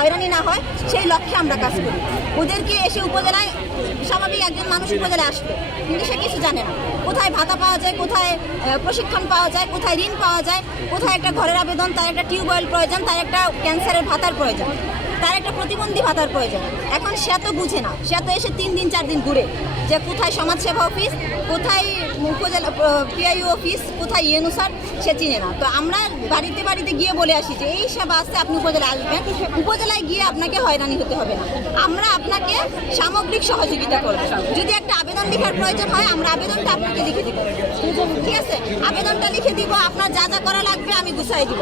হয়রানি না হয় সেই লক্ষ্যে আমরা কাজ করি। ওদেরকে এসে উপজেলায় স্বাভাবিক একজন মানুষ উপজেলায় আসবে, কিন্তু সে কিছু জানে না কোথায় ভাতা পাওয়া যায়, কোথায় প্রশিক্ষণ পাওয়া যায়, কোথায় ঋণ পাওয়া যায়, কোথায় একটা ঘরের আবেদন, তার একটা টিউবওয়েল প্রয়োজন, তার একটা ক্যান্সারের ভাতার প্রয়োজন, তার একটা প্রতিবন্ধী ভাতার প্রয়োজন। এখন সে তো বুঝে না, সে তো এসে 3 দিন 4 দিন ঘুরে যে কোথায় সমাজসেবা অফিস, কোথায় উপজেলা পিআইইউ অফিস, কোথায় ইউনুসার, সে চিনে না। তো আমরা বাড়িতে বাড়িতে গিয়ে বলে আসি যে এই সেবা আসতে আপনি উপজেলায় আসবেন, উপজেলায় গিয়ে আপনাকে হয়রানি হতে হবে না, আমরা আপনাকে সামগ্রিক সহযোগিতা করব। যদি একটা আবেদন লেখার প্রয়োজন হয় আমরা আবেদনটা আপনাকে লিখে দিব, ঠিক আছে? আবেদনটা লিখে দিব, আপনার যা যা করা লাগবে আমি গুছাই দিব।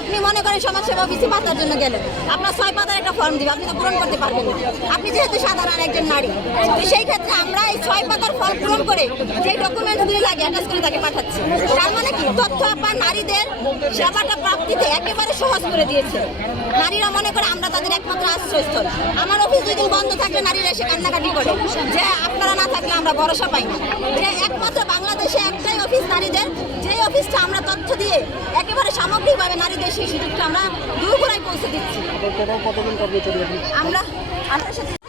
আপনি মনে করেন সমাজসেবা অফিসে ভাতার জন্য গেলেন, আপনার 6 পাতার একটা ফর্ম দিবে, আপনি তো পূরণ করতে পারবেন না, আপনি যেহেতু সাধারণ একজন নারী। তো সেই ক্ষেত্রে আমরা এই 6 পাতার ফর্ম পূরণ করে যে ডকুমেন্টসগুলি লাগে অ্যাটাচ করে তাকে পাঠাচ্ছি। তার মানে কি তথ্য আপনার নারীদের সেবাটা প্রাপ্তিতে একেবারে সহজ করে দিয়েছে। নারীরা মনে করে আমরা তাদের একমাত্র আশ্রয়স্থল। আমার অফিস 2 দিন বন্ধ থাকলে নারীরা এসে কান্নাকাটি করে যে আপনারা না থাকলে আমরা ভরসা পাই না। যে একমাত্র বাংলাদেশে একটাই অফিস নারীদের, যে অফিসটা আমরা তথ্য দিয়ে একেবারে সামগ্রিকভাবে নারীদের সেই সুযোগটা আমরা দূর করায় পৌঁছে দিচ্ছি। কতদিন কর্মচারী? আমরা 18